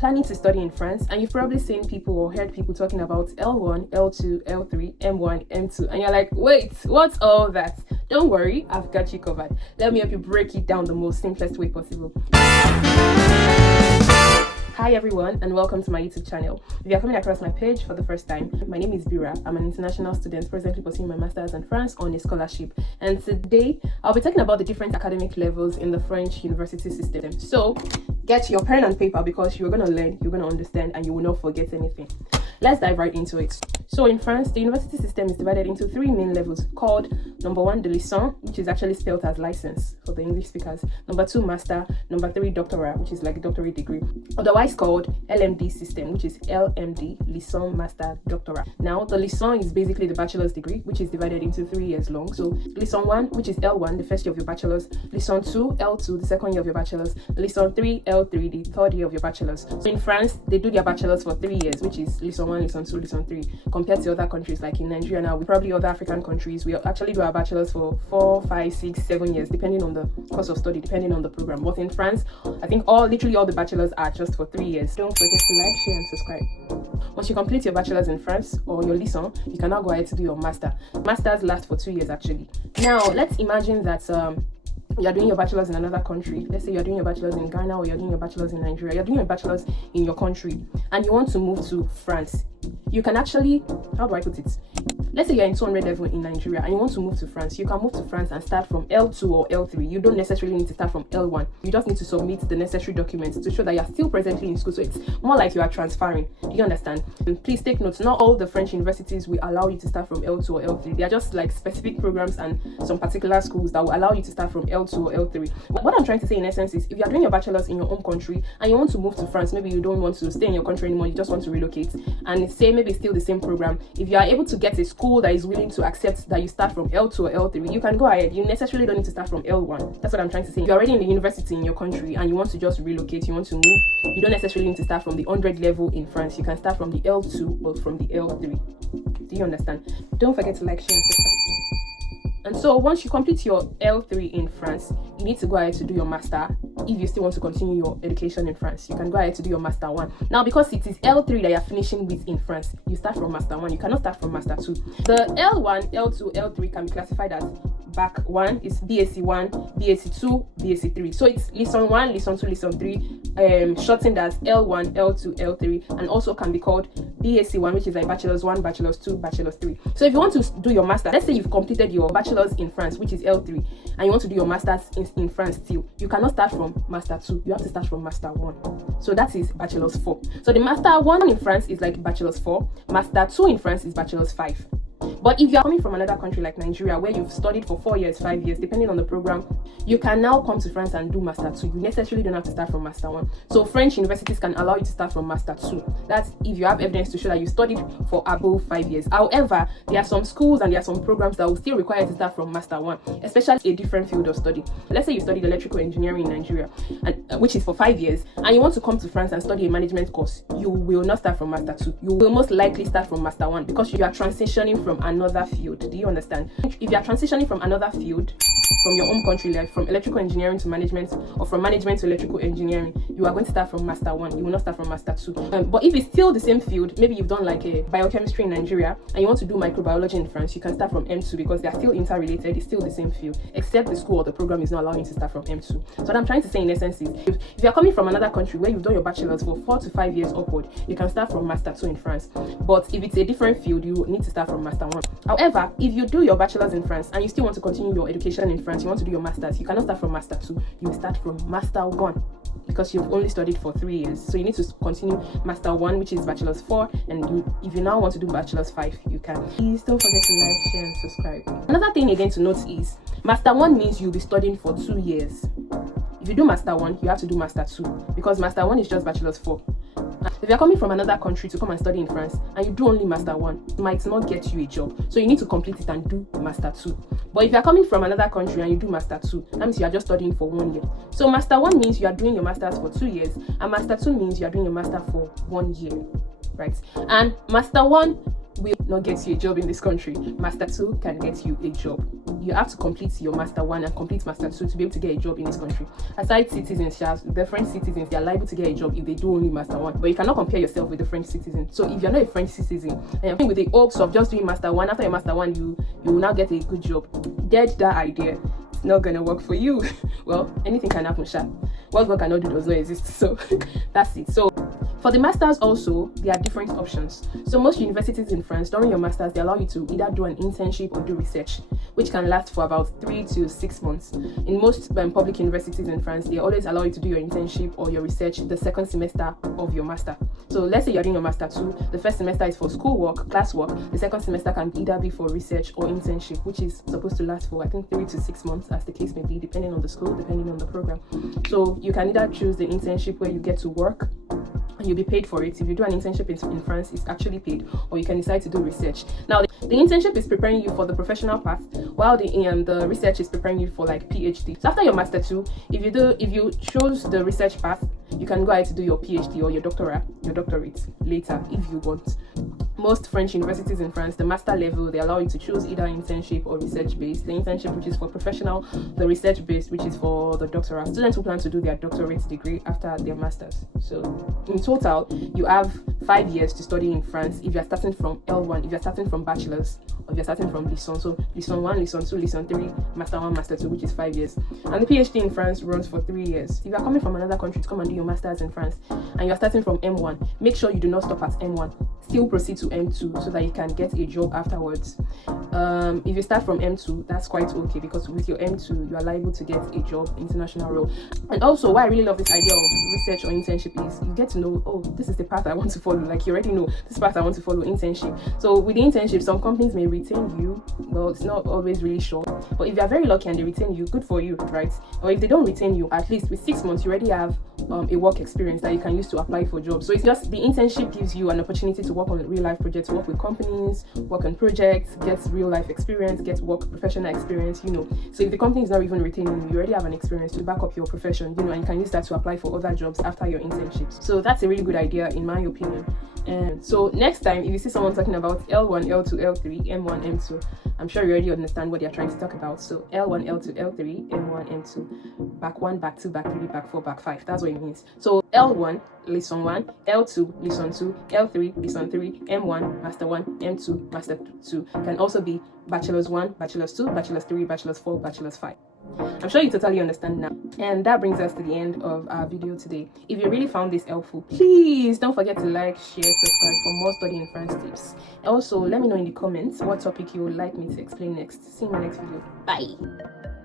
planning to study in France and you've probably seen people or heard people talking about L1, L2, L3, M1, M2, and you're like, wait, what's all that? Don't worry, I've got you covered. Let me help you break it down the most simplest way possible. Hi everyone, and welcome to my YouTube channel. If you are coming across my page for the first time, my name is Bira. I'm an international student presently pursuing my master's in France on a scholarship, and today I'll be talking about the different academic levels in the French university system. So get your pen and paper because you're going to learn, you're going to understand, and you will not forget anything. Let's dive right into it. So in France, the university system is divided into three main levels called number 1, the licence, which is actually spelled as license for the English speakers. Number 2, master. Number 3, doctorat, which is like a doctorate degree. Otherwise called LMD system, which is LMD, licence, master, doctorat. Now, the licence is basically the bachelor's degree, which is divided into 3 years long. So licence 1, which is L1, the first year of your bachelor's. Licence 2, L2, the second year of your bachelor's. Licence 3, L3, the third year of your bachelor's. So in France, they do their bachelor's for 3 years, which is licence 1, licence 2, licence 3, compared to other countries like in Nigeria now, with probably other African countries, we actually do our bachelor's for 4, 5, 6, 7 years, depending on the course of study, depending on the program. But in France, I think literally all the bachelors are just for 3 years. Don't forget to like, share, and subscribe. Once you complete your bachelor's in France or your licence, you can now go ahead to do your master. Masters last for 2 years actually. Now, let's imagine that you're doing your bachelor's in another country. Let's say you're doing your bachelor's in Ghana or you're doing your bachelor's in Nigeria. You're doing your bachelor's in your country and you want to move to France. You can actually, how do I put it? Let's say you're in 200 level in Nigeria and you want to move to France. You can move to France and start from L2 or L3. You don't necessarily need to start from L1. You just need to submit the necessary documents to show that you're still presently in school. So it's more like you are transferring. Do you understand? And please take note, not all the French universities will allow you to start from L2 or L3. They are just like specific programs and some particular schools that will allow you to start from L2 or L3. What I'm trying to say in essence is if you're doing your bachelor's in your home country and you want to move to France, maybe you don't want to stay in your country anymore, you just want to relocate, and say maybe it's still the same program. If you are able to get a school that is willing to accept that you start from L2 or L3, you can go ahead. You necessarily don't need to start from L1. That's what I'm trying to say. If you're already in the university in your country and you want to just relocate, you want to move, you don't necessarily need to start from the 100 level in France. You can start from the L2 or from the L3. Do you understand? Don't forget to like, share, and subscribe. And so once you complete your L3 in France, you need to go ahead to do your master. If you still want to continue your education in France, you can go ahead to do your master 1. Now, because it is L3 that you're finishing with in France, you start from master 1. You cannot start from master 2. The L1, L2, L3 can be classified as back 1 is BSc 1, BSc 2, BSc 3. So it's lesson 1, lesson 2, lesson 3, shortened as L1, L2, L3, and also can be called BSc 1, which is like bachelor's 1, bachelor's 2, bachelor's 3. So if you want to do your master, let's say you've completed your bachelor's in France, which is L3, and you want to do your master's in France still, you cannot start from master 2. You have to start from master 1. So that is bachelor's 4. So the master 1 in France is like bachelor's 4. Master 2 in France is bachelor's 5. But if you're coming from another country like Nigeria, where you've studied for 4 years, 5 years, depending on the program, you can now come to France and do Master 2. You necessarily don't have to start from Master 1. So French universities can allow you to start from Master 2. That's if you have evidence to show that you studied for above 5 years. However, there are some schools and there are some programs that will still require you to start from Master 1, especially a different field of study. Let's say you studied electrical engineering in Nigeria, which is for 5 years, and you want to come to France and study a management course. You will not start from Master 2. You will most likely start from Master 1 because you are transitioning from another field. Do you understand? If you are transitioning from another field, from your home country, like from electrical engineering to management, or from management to electrical engineering, you are going to start from master 1. You will not start from master 2. But if it's still the same field, maybe you've done like a biochemistry in Nigeria and you want to do microbiology in France, you can start from M2 because they are still interrelated. It's still the same field, except the school or the program is not allowing you to start from M2. So what I'm trying to say in essence is, if you're coming from another country where you've done your bachelor's for 4 to 5 years upward, you can start from master 2 in France. But if it's a different field, you need to start from master 1. However, if you do your bachelor's in France and you still want to continue your education in France, you want to do your master's, you cannot start from master 2. You will start from master 1 because you've only studied for 3 years. So you need to continue master 1, which is bachelor's 4, and if you now want to do bachelor's 5, you can. Please don't forget to like, share, and subscribe. Another thing again to note is master 1 means you'll be studying for 2 years. If you do master 1, you have to do master 2 because master 1 is just bachelor's 4. If you're coming from another country to come and study in France and you do only master 1, it might not get you a job. So you need to complete it and do master 2. But if you're coming from another country and you do master 2, that means you are just studying for 1 year. So master 1 means you are doing your masters for 2 years, and master 2 means you are doing your master for 1 year, right? And master 1 will not get you a job in this country. Master 2 can get you a job. You have to complete your Master 1 and complete Master 2 to be able to get a job in this country. Aside citizens, the French citizens, they are liable to get a job if they do only Master 1. But you cannot compare yourself with the French citizen. So if you're not a French citizen and you're with the hopes of just doing Master 1, after your Master 1, you will now get a good job. Dead that idea. It's not gonna work for you. Well, anything can happen, sha. What God cannot do does not exist. So that's it. So for the masters also, there are different options. So most universities in France, during your masters, they allow you to either do an internship or do research, which can last for about 3 to 6 months. In most public universities in France, they always allow you to do your internship or your research the second semester of your master. So let's say you're doing your Master 2, the first semester is for schoolwork, classwork. The second semester can either be for research or internship, which is supposed to last for, I think, 3 to 6 months, as the case may be, depending on the school, depending on the program. So you can either choose the internship where you get to work and you'll be paid for it. If you do an internship in France, it's actually paid, or you can decide to do research. Now, the internship is preparing you for the professional path, while the research is preparing you for like PhD. So after your Master 2, if you chose the research path, you can go ahead to do your PhD or your doctorate later if you want. Most French universities in France, the master level, they allow you to choose either internship or research based. The internship, which is for professional, the research based, which is for the doctorate. Students who plan to do their doctorate degree after their masters. So in total, you have 5 years to study in France if you're starting from L1, if you're starting from bachelor's, or if you're starting from Licence. So Licence 1, Licence 2, Licence 3, Master 1, Master 2, which is 5 years. And the PhD in France runs for 3 years. If you're coming from another country to come and do your masters in France, and you're starting from M1, make sure you do not stop at M1. Still proceed to M2 so that you can get a job afterwards. If you start from M2, that's quite okay, because with your M2 you are liable to get a job, international role. And also, why I really love this idea of research or internship is you get to know, oh, this is the path I want to follow. Like, you already know this path I want to follow, internship. So with the internship, some companies may retain you. Well, it's not always really sure, but if you are very lucky and they retain you, good for you, right? Or if they don't retain you, at least with 6 months you already have a work experience that you can use to apply for jobs. So it's just, the internship gives you an opportunity to work on real life projects, work with companies, work on projects, get real life experience, get work professional experience, you know. So if the company is not even retaining you, you already have an experience to back up your profession, you know, and you can use that to apply for other jobs after your internships. So that's a really good idea in my opinion. And so next time, if you see someone talking about L1, L2, L3, M1, M2, I'm sure you already understand what they're trying to talk about. So L1, L2, L3, M1, M2, back 1, back 2, back 3, back 4, back 5. That's what it means. So L1, Lesson 1, L2, Lesson 2, L3, Lesson 3, M1, Master 1, M2, Master 2. Can also be Bachelor's 1, Bachelor's 2, Bachelor's 3, Bachelor's 4, Bachelor's 5. I'm sure you totally understand now. And that brings us to the end of our video today. If you really found this helpful, please don't forget to like, share, subscribe for more study in France tips. Also, let me know in the comments what topic you would like me to explain next. See you in my next video. Bye.